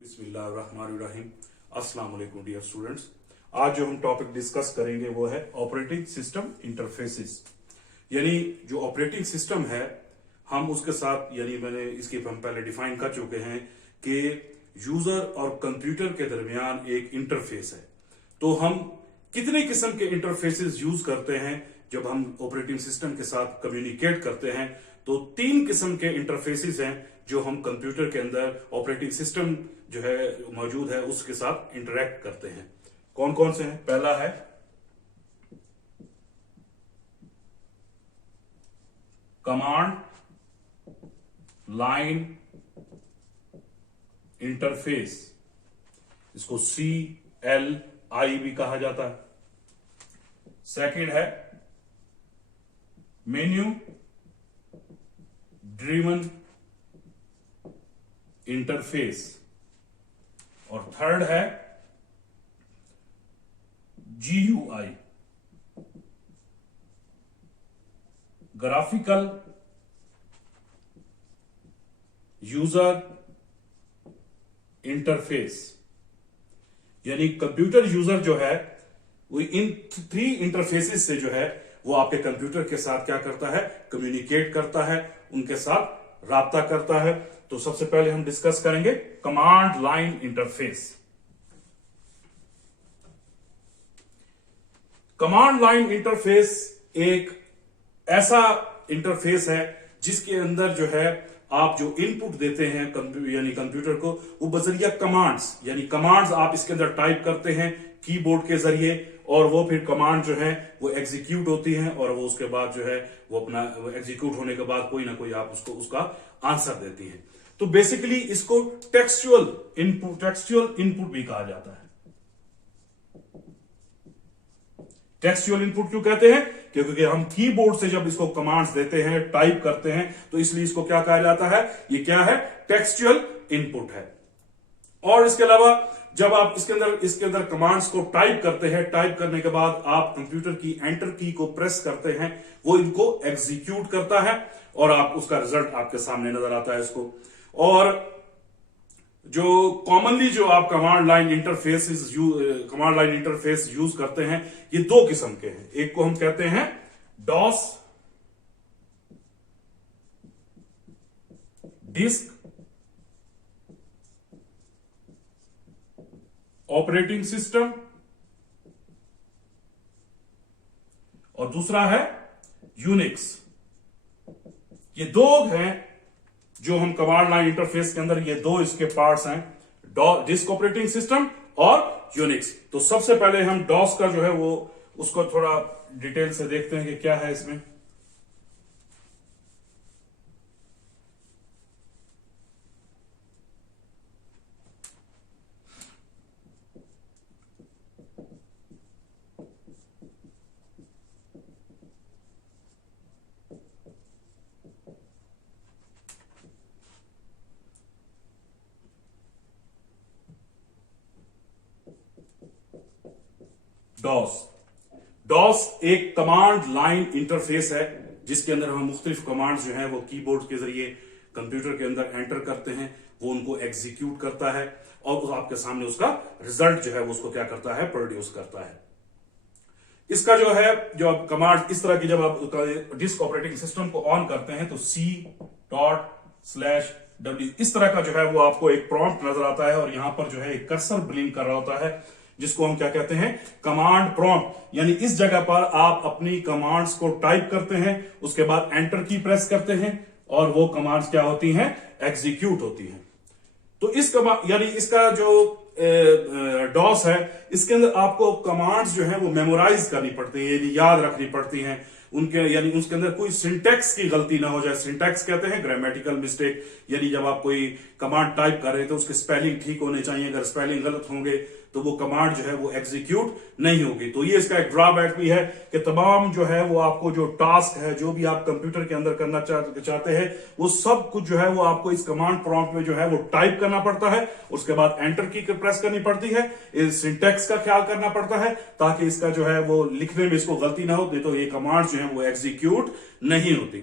बिस्मिल्लाहिर्रहमानिर्रहीम। अस्सलाम वालेकुम डियर स्टूडेंट्स। आज जो हम टॉपिक डिस्कस करेंगे वो है ऑपरेटिंग सिस्टम इंटरफेसेस। यानी जो ऑपरेटिंग सिस्टम है हम उसके साथ मैंने इसकी हम पहले डिफाइन कर चुके हैं कि यूजर और कंप्यूटर के दरमियान एक इंटरफेस है। तो हम कितने किस्म के इंटरफेसेस यूज करते हैं जब हम ऑपरेटिंग सिस्टम के साथ कम्युनिकेट करते हैं? तो 3 किस्म के इंटरफेसेस हैं जो हम कंप्यूटर के अंदर ऑपरेटिंग सिस्टम जो है मौजूद है उसके साथ इंटरेक्ट करते हैं। कौन कौन से हैं? पहला है कमांड लाइन इंटरफेस, इसको CLI भी कहा जाता है। सेकंड है मेन्यू ड्रिवन इंटरफेस और थर्ड है GUI ग्राफिकल यूजर इंटरफेस। यानी कंप्यूटर यूजर जो है वो इन 3 इंटरफेसेस से जो है वो आपके कंप्यूटर के साथ क्या करता है? कम्युनिकेट करता है, उनके साथ राब्ता करता है। तो सबसे पहले हम डिस्कस करेंगे command line interface. Command line interface एक ऐसा इंटरफेस है जिसके अंदर जो है आप जो इनपुट देते हैं कंप्यूटर को, वो बजरिया कमांड्स, यानी कमांड्स आप इसके अंदर टाइप करते हैं कीबोर्ड के जरिए और वो फिर कमांड जो है वो एग्जीक्यूट होती हैं और वो उसके बाद जो है वो अपना एग्जीक्यूट होने के बाद कोई ना कोई आप उसका आंसर देती है। तो बेसिकली इसको टेक्सचुअल इनपुट भी कहा जाता है। टेक्सचुअल इनपुट क्यों कहते हैं? क्योंकि हम कीबोर्ड से जब इसको कमांड्स देते हैं, टाइप करते हैं, तो इसलिए इसको क्या कहा जाता है? ये क्या है? टेक्सचुअल इनपुट है। और इसके अलावा जब आप इसके अंदर कमांड्स को टाइप करते हैं, टाइप करने के बाद आप कंप्यूटर की एंटर की को प्रेस करते हैं, वो इनको एग्जीक्यूट करता है और आप उसका रिजल्ट आपके सामने नजर आता है इसको। और जो कॉमनली जो आप कमांड लाइन इंटरफेस यूज करते हैं, ये 2 किस्म के हैं। एक को हम कहते हैं डॉस डिस्क ऑपरेटिंग सिस्टम और दूसरा है यूनिक्स। ये 2 हैं जो हम कमांड लाइन इंटरफेस के अंदर, ये 2 इसके पार्ट्स हैं, डिस्क ऑपरेटिंग सिस्टम और यूनिक्स। तो सबसे पहले हम डॉस का जो है वो उसको थोड़ा डिटेल से देखते हैं कि क्या है इसमें। डॉस एक कमांड लाइन इंटरफेस है जिसके अंदर हम मुख्तलिफ कमांड्स जो हैं वो कीबोर्ड के जरिए कंप्यूटर के अंदर एंटर करते हैं, वो उनको एग्जीक्यूट करता है और आपके सामने उसका रिजल्ट जो है वो उसको क्या करता है? प्रोड्यूस करता है। इसका जो है जो आप कमांड इस तरह की जब आप डिस्क ऑपरेटिंग सिस्टम को ऑन करते हैं तो C./W इस तरह का जो है वो आपको एक प्रॉम्प्ट नजर आता है और यहां पर जो है एक कर्सर ब्लिंक कर रहा होता है जिसको हम क्या कहते हैं? Command prompt. यानी इस जगह पर आप अपनी कमांड्स को टाइप करते हैं, उसके बाद एंटर की प्रेस करते हैं और वो कमांड्स क्या होती हैं? एग्जीक्यूट होती हैं। तो इसका जो डॉस है, इसके अंदर आपको कमांड्स जो है वो मेमोराइज करनी पड़ती है, यानी याद रखनी पड़ती हैं यानी उसके अंदर कोई सिंटैक्स की गलती ना हो जाए। सिंटैक्स कहते हैं ग्रामेटिकल मिस्टेक, यानी जब आप कोई कमांड टाइप कर रहे हैं तो उसके स्पेलिंग ठीक होने चाहिए। अगर स्पेलिंग गलत होंगे तो वो कमांड जो है वो एग्जीक्यूट नहीं होगी। तो ये इसका एक ड्रॉबैक भी है कि तमाम जो है वो आपको जो टास्क है, जो भी आप कंप्यूटर के अंदर करना चाहते हैं, वो सब कुछ जो है वो आपको इस कमांड प्रॉम्प्ट में जो है वो टाइप करना पड़ता है, उसके बाद एंटर की प्रेस करनी पड़ती है, इस सिंटैक्स का ख्याल करना पड़ता है ताकि इसका जो है वो लिखने में इसको गलती ना हो, नहीं तो ये कमांड जो है वो एग्जीक्यूट नहीं होती।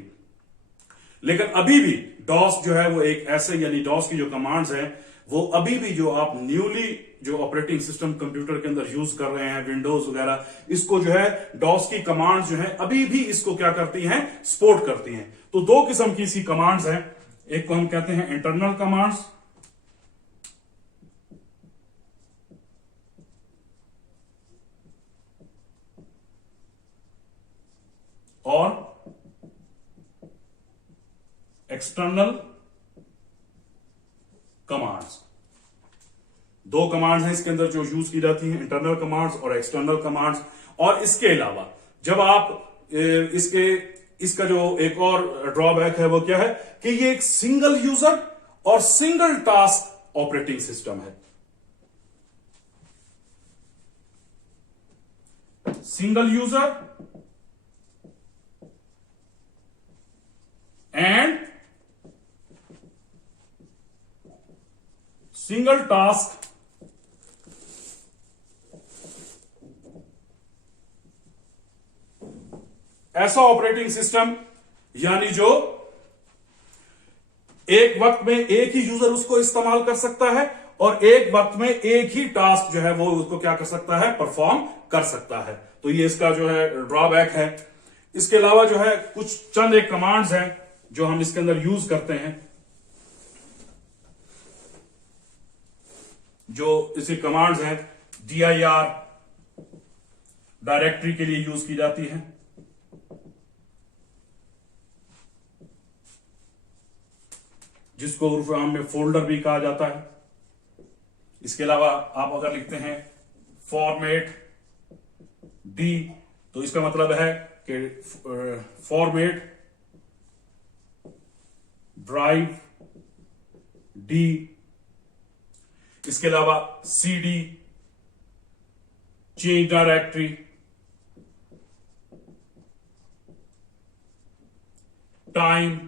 लेकिन अभी भी डॉस जो है वो एक ऐसे, यानी डॉस की जो कमांड्स हैं वो अभी भी जो आप न्यूली जो ऑपरेटिंग सिस्टम कंप्यूटर के अंदर यूज कर रहे हैं, विंडोज वगैरह, इसको जो है डॉस की कमांड्स जो है अभी भी इसको क्या करती हैं, सपोर्ट करती हैं। तो दो किस्म की सी कमांड्स हैं, एक को हम कहते हैं इंटरनल कमांड्स और एक्सटर्नल कमांड्स। दो कमांड्स हैं इसके अंदर जो यूज की जाती हैं, इंटरनल कमांड्स और एक्सटर्नल कमांड्स। और इसके अलावा जब आप इसका जो एक और ड्रॉबैक है वो क्या है कि ये एक सिंगल यूजर और सिंगल टास्क ऑपरेटिंग सिस्टम है। Single user and single task ऐसा ऑपरेटिंग सिस्टम, यानी जो एक वक्त में एक ही यूजर उसको इस्तेमाल कर सकता है और एक वक्त में एक ही टास्क जो है वो उसको क्या कर सकता है, परफॉर्म कर सकता है। तो ये इसका जो है ड्रॉबैक है। इसके अलावा जो है कुछ चंद एक कमांड्स हैं जो हम इसके अंदर यूज करते हैं, जो इसी कमांड्स हैं dir डायरेक्टरी के लिए यूज की जाती है, जिसको उर्दू आम में फोल्डर भी कहा जाता है। इसके अलावा आप अगर लिखते हैं फॉर्मेट डी तो इसका मतलब है कि फॉर्मेट ड्राइव डी। इसके अलावा cd change directory, time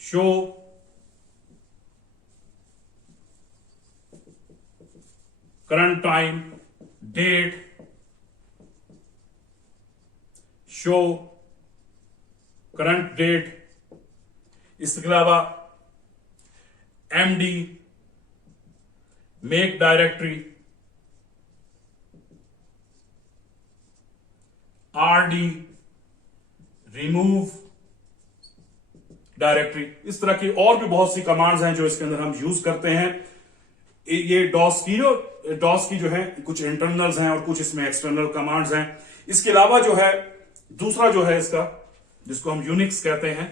show, current time, date, show current date. इसके अलावा md make directory, rd remove directory. इस तरह की और भी बहुत सी कमांड्स हैं जो इसके अंदर हम यूज करते हैं। ये डॉस की जो है कुछ इंटरनल्स हैं और कुछ इसमें एक्सटर्नल कमांड्स हैं। इसके अलावा जो है दूसरा जो है इसका, जिसको हम यूनिक्स कहते हैं,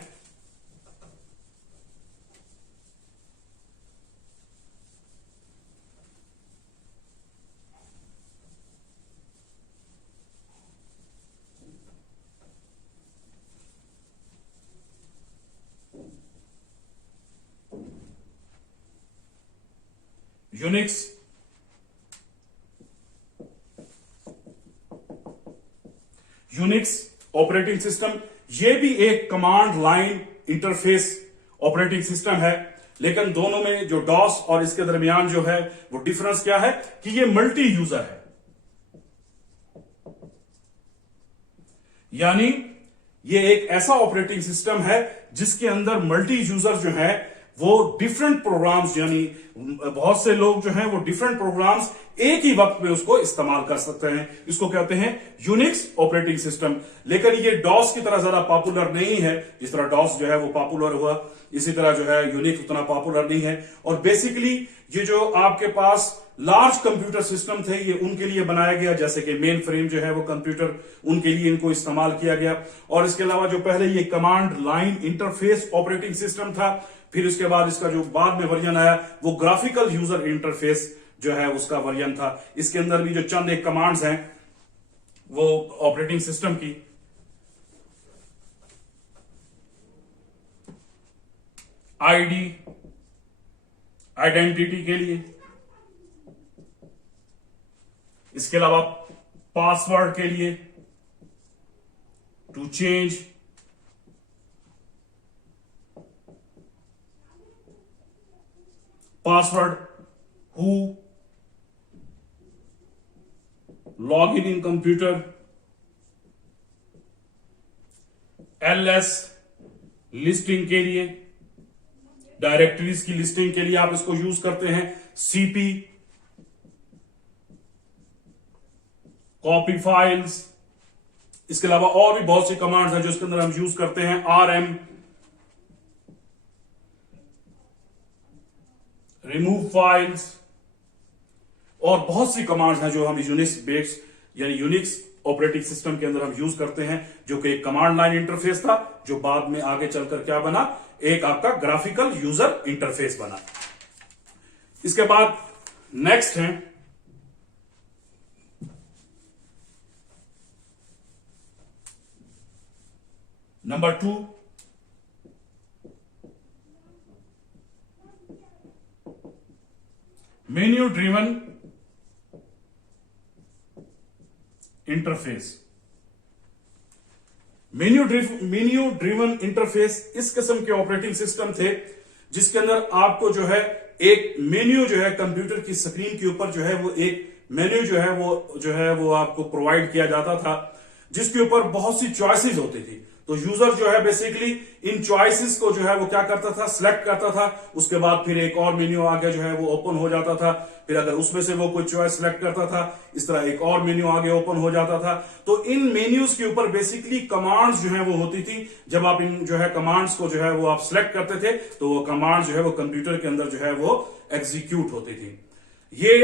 यूनिक्स ऑपरेटिंग सिस्टम, यह भी एक command line interface operating system है, लेकिन दोनों में जो डॉस और इसके दरमियान जो है वो डिफरेंस क्या है कि ये मल्टी यूजर है, यानी ये एक ऐसा ऑपरेटिंग सिस्टम है जिसके अंदर मल्टी यूजर जो है वो डिफरेंट प्रोग्राम्स, यानी बहुत से लोग जो हैं वो डिफरेंट प्रोग्राम्स एक ही वक्त में उसको इस्तेमाल कर सकते हैं। इसको कहते हैं यूनिक्स ऑपरेटिंग सिस्टम। लेकिन ये डॉस की तरह ज्यादा पॉपुलर नहीं है। जिस तरह डॉस जो है वो पॉपुलर हुआ, इसी तरह जो है यूनिक्स उतना पॉपुलर नहीं है। और बेसिकली ये जो आपके पास लार्ज कंप्यूटर सिस्टम थे ये उनके लिए बनाया गया, जैसे कि मेन फ्रेम जो है वो कंप्यूटर, उनके लिए इनको इस्तेमाल किया गया। और इसके अलावा जो पहले ये command line interface operating system था, फिर उसके बाद इसका जो बाद में वर्जन आया वो ग्राफिकल यूजर इंटरफेस जो है उसका वर्जन था। इसके अंदर भी जो चंद एक कमांड्स हैं वो ऑपरेटिंग सिस्टम की, आईडी आइडेंटिटी के लिए, इसके अलावा पासवर्ड के लिए, to change, password, who, log in computer, ls listing के लिए, डायरेक्टरीज की लिस्टिंग के लिए आप इसको यूज करते हैं। सीपी, कॉपी फाइल्स, इसके अलावा और भी बहुत सी कमांड्स हैं जो इसके अंदर हम यूज करते हैं। आरएम, रिमूव फाइल्स, और बहुत सी कमांड्स हैं जो हम यूनिक्स बेस्ड यानी यूनिक्स ऑपरेटिंग सिस्टम के अंदर हम यूज करते हैं, जो कि एक कमांड लाइन इंटरफेस था, जो बाद में आगे चलकर क्या बना, एक आपका ग्राफिकल यूजर इंटरफेस बना। इसके बाद नेक्स्ट है number 2, menu driven interface. Menu driven interface इस किस्म के ऑपरेटिंग सिस्टम थे जिसके अंदर आपको जो है एक मेन्यू जो है कंप्यूटर की स्क्रीन के ऊपर जो है वो एक मेन्यू जो है वो आपको प्रोवाइड किया जाता था, जिसके ऊपर बहुत सी चॉइसेस होती थी। तो यूजर जो है बेसिकली इन चॉइसेस को जो है वो क्या करता था, सिलेक्ट करता था। उसके बाद फिर एक और मेन्यू आगे जो है वो ओपन हो जाता था। फिर अगर उसमें से वो कोई चॉइस सिलेक्ट करता था, इस तरह एक और मेन्यू आगे ओपन हो जाता था। तो इन मेन्यूज के ऊपर बेसिकली कमांड्स जो है वो होती थी। जब आप इन जो है कमांड्स को जो है वो आप सिलेक्ट करते थे तो वो कमांड जो है वो कंप्यूटर के अंदर जो है वो एग्जीक्यूट होती थी। ये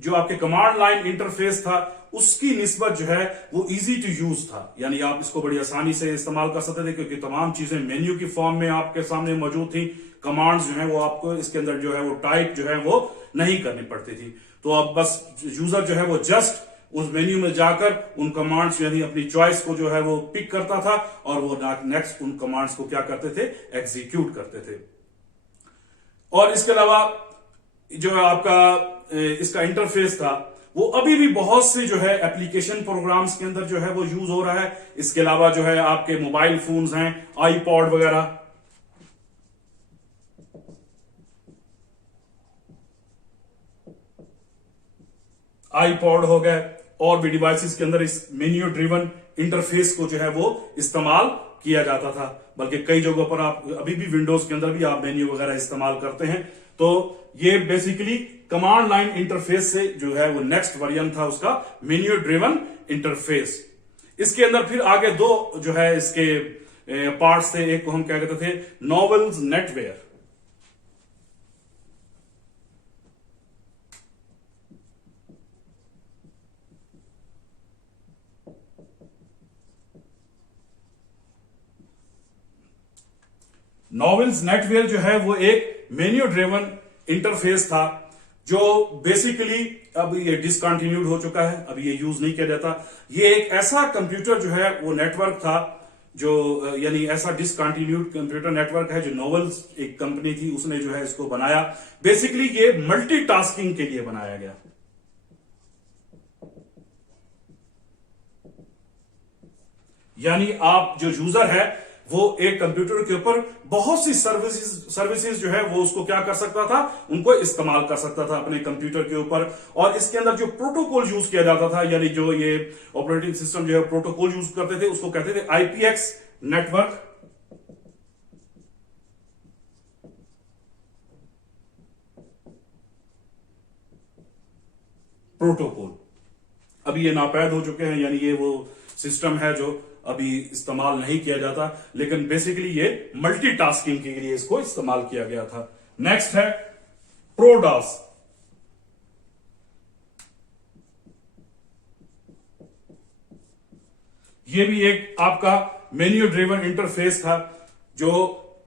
जो आपके कमांड लाइन इंटरफेस था उसकी निस्बत जो है वो इजी टू यूज था, यानी आप इसको बड़ी आसानी से इस्तेमाल कर सकते थे क्योंकि तमाम चीजें मेन्यू की फॉर्म में आपके सामने मौजूद थी। कमांड्स जो है वो आपको इसके अंदर जो है वो टाइप जो है वो नहीं करनी पड़ती थी। तो अब बस यूजर जो है वो जस्ट उस मेन्यू में जाकर उन कमांड्स यानी अपनी चॉइस को जो है वो पिक करता था और वो नेक्स्ट उन कमांड्स को क्या करते थे, एग्जीक्यूट करते थे। और इसके अलावा जो आपका इसका इंटरफेस था वो अभी भी बहुत से जो है एप्लीकेशन प्रोग्राम्स के अंदर जो है वो यूज हो रहा है। इसके अलावा जो है आपके मोबाइल फोन्स हैं, आईपॉड वगैरह, आईपॉड हो गए, और भी डिवाइसेस के अंदर इस मेन्यू ड्रिवन इंटरफेस को जो है वो इस्तेमाल किया जाता था। बल्कि कई जगहों पर आप अभी भी विंडोज के अंदर भी आप मेन्यू वगैरह इस्तेमाल करते हैं। तो ये बेसिकली कमांड लाइन इंटरफेस से जो है वो नेक्स्ट वर्जन था उसका मेन्यू ड्रिवन इंटरफेस। इसके अंदर फिर आगे दो जो है इसके पार्ट्स थे। एक को हम क्या कहते थे, नॉवेल्स नेटवेयर। नॉवेल्स नेटवेयर जो है वो एक मेन्यू ड्रिवन इंटरफेस था जो बेसिकली अब ये डिसकंटिन्यूड हो चुका है, अब ये यूज नहीं किया जाता। ये एक ऐसा कंप्यूटर जो है वो नेटवर्क था जो यानी ऐसा डिसकंटिन्यूड कंप्यूटर नेटवर्क है जो नॉवेल्स एक कंपनी थी उसने जो है इसको बनाया। बेसिकली ये मल्टीटास्किंग के लिए बनाया गया। यानी आप जो यूजर है वो एक कंप्यूटर के ऊपर बहुत सी सर्विसेज जो है वो उसको क्या कर सकता था, उनको इस्तेमाल कर सकता था अपने कंप्यूटर के ऊपर। और इसके अंदर जो प्रोटोकॉल यूज किया जाता था, यानी जो ये ऑपरेटिंग सिस्टम जो है प्रोटोकॉल यूज करते थे उसको कहते थे आईपीएक्स नेटवर्क प्रोटोकॉल। अभी ये नापैद हो चुके हैं, यानी ये वो सिस्टम है जो अभी इस्तेमाल नहीं किया जाता, लेकिन बेसिकली ये मल्टीटास्किंग के लिए इसको इस्तेमाल किया गया था। नेक्स्ट है प्रोडास। ये भी एक आपका मेन्यू ड्रिवन इंटरफेस था जो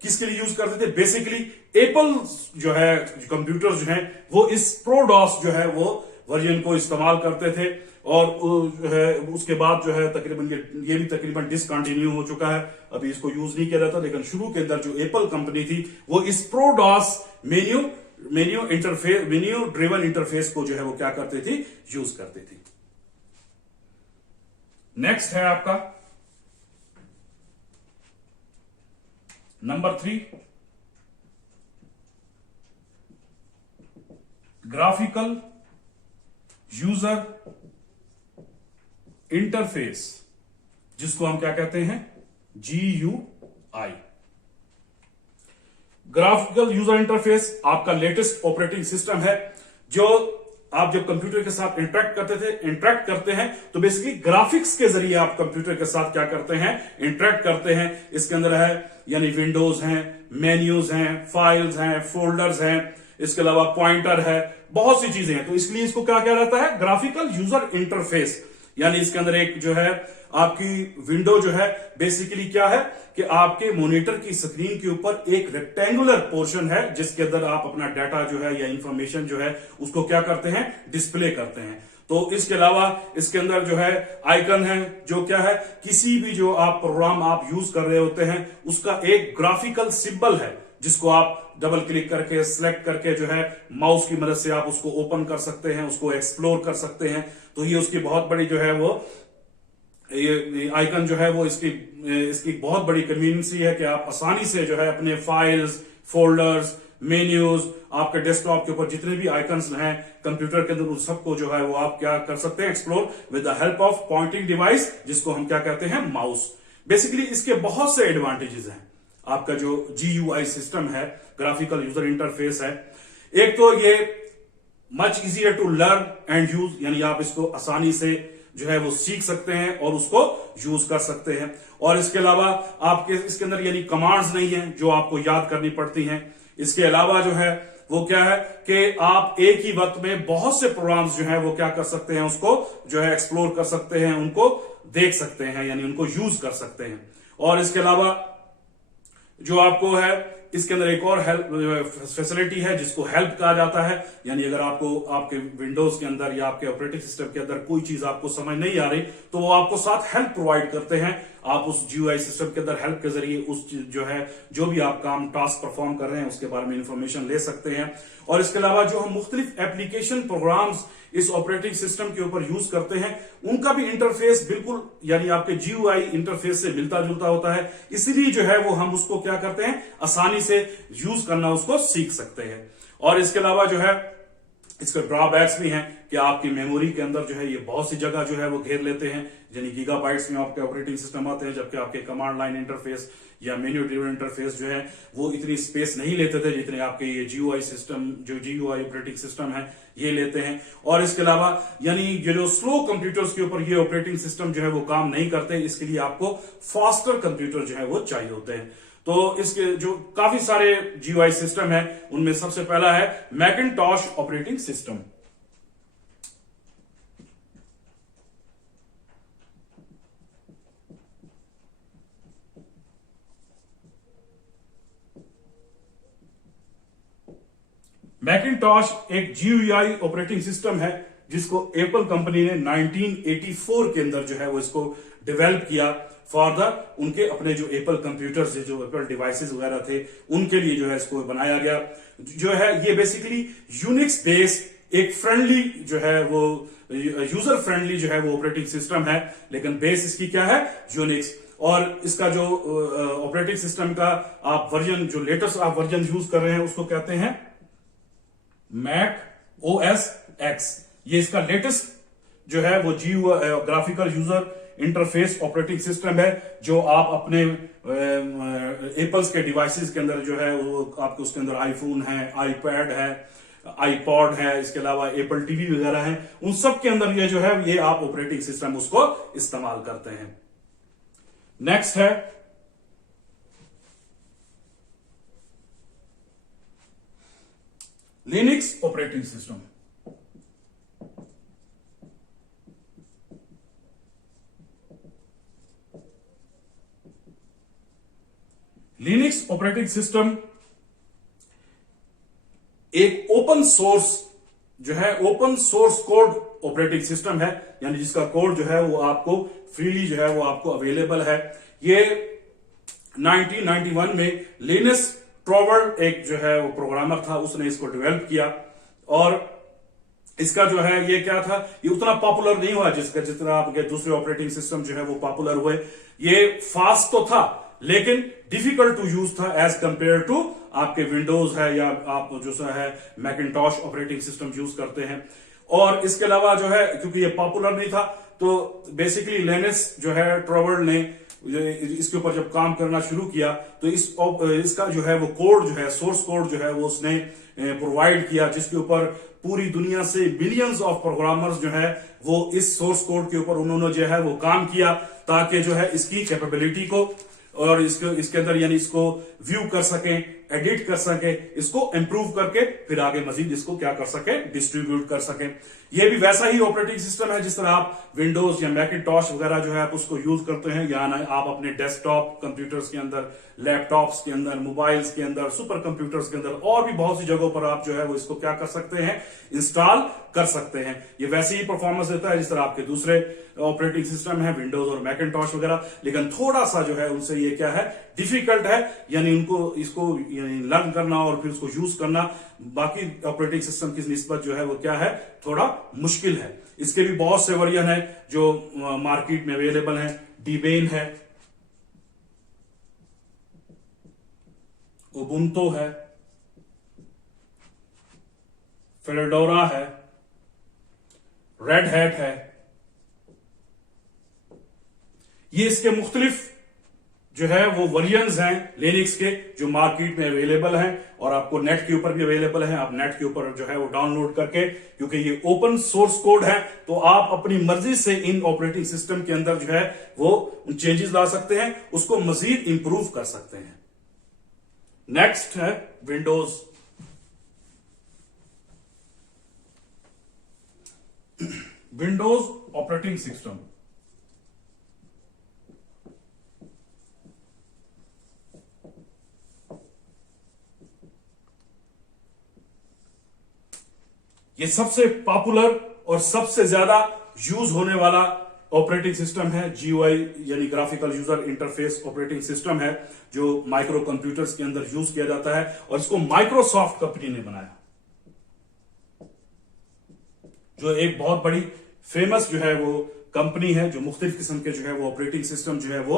किसके लिए यूज करते थे, बेसिकली एप्पल जो है कंप्यूटर जो है वो इस प्रोडॉस जो है वो वर्जन को इस्तेमाल करते थे। और जो है उसके बाद जो है तकरीबन ये भी तकरीबन डिसकंटिन्यू हो चुका है, अभी इसको यूज नहीं किया जाता। लेकिन शुरू के अंदर जो एप्पल कंपनी थी वो इस प्रोडॉस मेन्यू ड्रिवन इंटरफेस को जो है वो क्या करते थे, यूज करते थे। नेक्स्ट है आपका नंबर 3, ग्राफिकल यूजर इंटरफेस, जिसको हम क्या कहते हैं, GUI। ग्राफिकल यूजर इंटरफेस आपका लेटेस्ट ऑपरेटिंग सिस्टम है, जो आप जब कंप्यूटर के साथ इंटरेक्ट करते हैं तो बेसिकली ग्राफिक्स के जरिए आप कंप्यूटर के साथ क्या करते हैं, इंटरेक्ट करते हैं। इसके अंदर है यानी विंडोज हैं, मेन्यूज हैं, फाइल्स हैं, फोल्डर्स हैं, इसके अलावा पॉइंटर है, बहुत सी चीजें हैं। तो इसलिए इसको क्या क्या रहता है, ग्राफिकल यूजर इंटरफेस। यानी इसके अंदर एक जो है आपकी विंडो जो है बेसिकली क्या है कि आपके मॉनिटर की स्क्रीन के ऊपर एक रेक्टेंगुलर पोर्शन है जिसके अंदर आप अपना डाटा जो है या इंफॉर्मेशन जो है उसको क्या करते हैं, डिस्प्ले करते हैं। तो इसके अलावा इसके अंदर जो है आइकन है, जो क्या है, किसी भी जो आप प्रोग्राम आप यूज कर रहे होते हैं उसका एक ग्राफिकल सिंबल है जिसको आप डबल क्लिक करके सिलेक्ट करके जो है माउस की मदद से आप उसको ओपन कर सकते हैं, उसको एक्सप्लोर कर सकते हैं। तो ये उसकी बहुत बड़ी जो है वो ये आइकन जो है वो इसकी बहुत बड़ी कन्वीनियंसी है कि आप आसानी से जो है अपने फाइल्स, फोल्डर्स, मेन्यूज, आपके डेस्कटॉप के ऊपर जितने भी आइकन्स हैं कंप्यूटर के अंदर उन सबको जो है वो आप क्या कर सकते हैं, explore with the help of pointing device, जिसको हम क्या कहते हैं, माउस। बेसिकली इसके बहुत से एडवांटेजेस हैं। आपका जो GUI सिस्टम है, ग्राफिकल यूजर इंटरफेस है, एक तो ये much easier to learn and use, यानी आप इसको आसानी से जो है वो सीख सकते हैं और उसको यूज कर सकते हैं। और इसके अलावा आपके इसके अंदर यानी कमांड्स नहीं है जो आपको याद करनी पड़ती हैं। इसके अलावा जो है वो क्या है कि आप एक ही वक्त में बहुत से प्रोग्राम्स जो है वो क्या कर सकते हैं, उसको जो है एक्सप्लोर कर सकते हैं, उनको देख सकते हैं, यानी उनको यूज कर सकते हैं। और इसके अलावा जो आपको है इसके अंदर एक और हेल्प फैसिलिटी है जिसको हेल्प कहा जाता है। यानी अगर आपको आपके विंडोज के अंदर या आपके ऑपरेटिंग सिस्टम के अंदर कोई चीज आपको समझ नहीं आ रही तो वो आपको साथ हेल्प प्रोवाइड करते हैं। आप उस GUI सिस्टम के अंदर हेल्प के जरिए उस जो है जो भी आप काम टास्क परफॉर्म कर रहे हैं उसके बारे में इंफॉर्मेशन ले सकते हैं। और इसके अलावा जो हम मुख्तलिफ एप्लीकेशन प्रोग्राम्स इस ऑपरेटिंग सिस्टम के ऊपर यूज करते हैं उनका भी इंटरफेस बिल्कुल यानी आपके GUI इंटरफेस से मिलता जुलता होता है। इसीलिए जो है वो हम उसको क्या करते हैं, आसानी से यूज करना उसको सीख सकते हैं। और इसके अलावा जो है इसके ड्रॉबैक्स भी हैं कि आपकी मेमोरी के अंदर जो है ये बहुत सी जगह जो है वो घेर लेते हैं, यानी गीगाबाइट्स में आपके ऑपरेटिंग सिस्टम आते हैं, जबकि आपके कमांड लाइन इंटरफेस या मेन्यू ड्रिवन इंटरफेस जो है वो इतनी स्पेस नहीं लेते थे जितने आपके ये GUI सिस्टम, जो GUI ऑपरेटिंग सिस्टम है ये लेते हैं। और इसके अलावा यानी ये जो स्लो कंप्यूटर्स के ऊपर ये ऑपरेटिंग सिस्टम जो है वो काम नहीं करते, इसके लिए आपको फास्टर कंप्यूटर जो है वो चाहिए होते हैं। तो इसके जो काफी सारे GUI सिस्टम है उनमें सबसे पहला है मैकिन्टॉश ऑपरेटिंग सिस्टम। मैकिन्टॉश एक GUI ऑपरेटिंग सिस्टम है जिसको एप्पल कंपनी ने 1984 के अंदर जो है वो इसको डेवलप किया फॉर द उनके अपने जो एप्पल कंप्यूटर्स है, जो एप्पल डिवाइसेस वगैरह थे उनके लिए जो है इसको बनाया गया। जो है ये बेसिकली यूनिक्स बेस्ड एक फ्रेंडली जो है वो यूजर फ्रेंडली जो है वो ऑपरेटिंग सिस्टम है, लेकिन बेस इसकी क्या है, यूनिक्स। और इसका जो ऑपरेटिंग सिस्टम का आप वर्जन, जो लेटेस्ट आप वर्जन यूज कर रहे हैं उसको कहते हैं मैक OS X। ये इसका लेटेस्ट जो है वो graphical user interface operating system है जो आप अपने एप्पल्स के डिवाइसेस के अंदर जो है वो आपके उसके अंदर आईफोन है, आईपैड है, आईपॉड है, इसके अलावा एप्पल TV वगैरह है, उन सब के अंदर ये जो है ये आप ऑपरेटिंग सिस्टम उसको इस्तेमाल करते हैं। नेक्स्ट है Linux operating system. Linux operating system एक ओपन सोर्स जो है, open source code operating system है, यानी जिसका कोड जो है वो आपको फ्रीली जो है वो आपको अवेलेबल है। ये 1991 में लिनस टॉर्वाल्ड एक जो है वो प्रोग्रामर था, उसने इसको डेवलप किया। और इसका जो है ये क्या था, ये उतना पॉपुलर नहीं हुआ जितना आपके दूसरे ऑपरेटिंग सिस्टम जो है वो पॉपुलर हुए। ये फास्ट तो था लेकिन डिफिकल्ट टू यूज था एज कंपेयर टू आपके विंडोज है या आप जो है मैकिन्टॉश ऑपरेटिंग सिस्टम यूज करते हैं। और इसके अलावा जो है क्योंकि ये पॉपुलर नहीं था तो बेसिकली लिनस जो है टॉर्वाल्ड ने इसके ऊपर जब काम करना शुरू किया तो इसका जो है वो कोड जो है, सोर्स कोड जो है वो उसने प्रोवाइड किया, जिसके ऊपर पूरी दुनिया से बिलियंस ऑफ प्रोग्रामर्स जो है वो इस सोर्स कोड के ऊपर उन्होंने जो है वो काम किया, ताकि जो है इसकी कैपेबिलिटी को और इसके अंदर यानी इसको व्यू कर सके, एडिट कर सके, इसको इंप्रूव करके फिर आगे मजीद इसको क्या कर सके, डिस्ट्रीब्यूट कर सके। ये भी वैसा ही ऑपरेटिंग सिस्टम है जिस तरह आप विंडोज या मैकिंटॉश वगैरह जो है आप उसको यूज करते हैं, या आप अपने डेस्कटॉप कंप्यूटर्स के अंदर, लैपटॉप्स के अंदर, मोबाइल्स के अंदर, सुपर कंप्यूटर्स के अंदर और भी बहुत सी जगहों पर आप जो है वो इसको क्या कर सकते हैं, इंस्टॉल कर सकते हैं। ये वैसे ही परफॉर्मेंस देता है जिस तरह आपके दूसरे ऑपरेटिंग सिस्टम है, विंडोज और मैकिंटॉश वगैरह, लेकिन थोड़ा सा जो है उनसे ये क्या है, डिफिकल्ट है, यानी उनको इसको लर्न करना और फिर उसको यूज करना बाकी ऑपरेटिंग सिस्टम की निस्बत जो है वो क्या है, थोड़ा मुश्किल है। इसके भी बहुत से वर्जन है जो मार्केट में अवेलेबल हैं। डीबेन है, उबुंटू है, फेडोरा है, रेड हैट है। ये इसके मुख्तलिफ जो है वो वर्जन्स हैं लिनक्स के जो मार्केट में अवेलेबल हैं, और आपको नेट के ऊपर भी अवेलेबल है। आप नेट के ऊपर जो है वो डाउनलोड करके, क्योंकि ये ओपन सोर्स कोड है, तो आप अपनी मर्जी से इन ऑपरेटिंग सिस्टम के अंदर जो है वो चेंजेस ला सकते हैं, उसको मजीद इंप्रूव कर सकते हैं। नेक्स्ट है विंडोज। विंडोज ऑपरेटिंग सिस्टम ये सबसे पॉपुलर और सबसे ज्यादा यूज होने वाला ऑपरेटिंग सिस्टम है। जीयूआई यानी graphical user interface operating system है, जो माइक्रो कंप्यूटर्स के अंदर यूज किया जाता है, और इसको माइक्रोसॉफ्ट कंपनी ने बनाया, जो एक बहुत बड़ी फेमस जो है वो कंपनी है, जो मुख्तलिफ किस्म के जो है वो ऑपरेटिंग सिस्टम जो है वो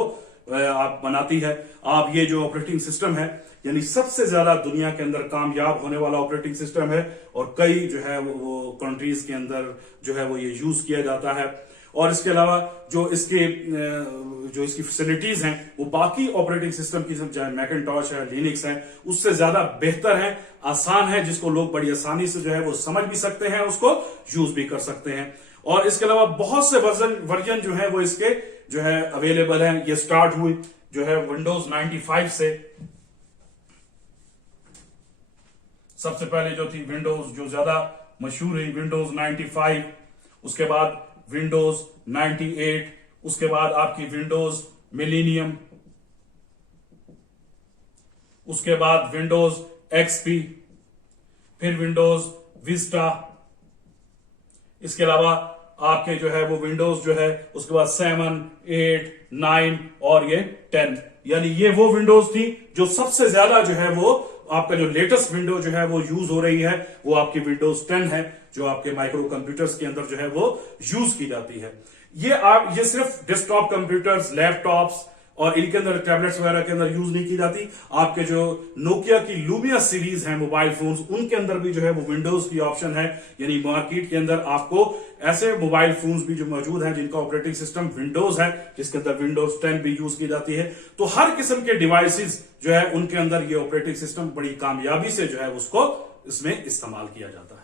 आप बनाती है। आप ये जो ऑपरेटिंग सिस्टम है यानी सबसे ज्यादा दुनिया के अंदर कामयाब होने वाला ऑपरेटिंग सिस्टम है, और कई जो है वो कंट्रीज के अंदर जो है वो ये यूज किया जाता है। और इसके अलावा जो इसकी फैसिलिटीज हैं वो बाकी ऑपरेटिंग सिस्टम की, चाहे मैकिंटॉश है, लिनक्स है, उससे ज्यादा बेहतर है, आसान है, जिसको लोग बड़ी आसानी से जो है वो समझ भी सकते हैं, उसको यूज भी कर सकते हैं। और इसके अलावा बहुत से वर्जन जो है वो इसके जो है अवेलेबल हैं। ये स्टार्ट हुई जो है विंडोज 95 से। सबसे पहले जो थी विंडोज जो ज्यादा मशहूर हुई, विंडोज 95, उसके बाद विंडोज 98, उसके बाद आपकी विंडोज मिलेनियम, उसके बाद विंडोज एक्सपी, फिर विंडोज विस्टा, इसके अलावा आपके जो है वो विंडोज जो है उसके बाद 7, 8, 9 और ये 10, यानी ये वो विंडोज थी जो सबसे ज्यादा जो है वो आपका जो लेटेस्ट विंडो जो है वो यूज हो रही है, वो आपकी विंडोज 10 है, जो आपके माइक्रो कंप्यूटर्स के अंदर जो है वो यूज की जाती है। ये सिर्फ डेस्कटॉप कंप्यूटर्स, लैपटॉप्स और इनके अंदर टैबलेट्स वगैरह के अंदर यूज नहीं की जाती। आपके जो नोकिया की लूमिया सीरीज है मोबाइल फोन्स, उनके अंदर भी जो है वो विंडोज की ऑप्शन है, यानी मार्केट के अंदर आपको ऐसे मोबाइल फोन्स भी जो मौजूद हैं जिनका ऑपरेटिंग सिस्टम विंडोज है, जिसके अंदर विंडोज 10 भी यूज की जाती है। तो हर किस्म के डिवाइसेस जो है उनके अंदर ये ऑपरेटिंग सिस्टम बड़ी कामयाबी से जो है उसको इसमें इस्तेमाल किया जाता है।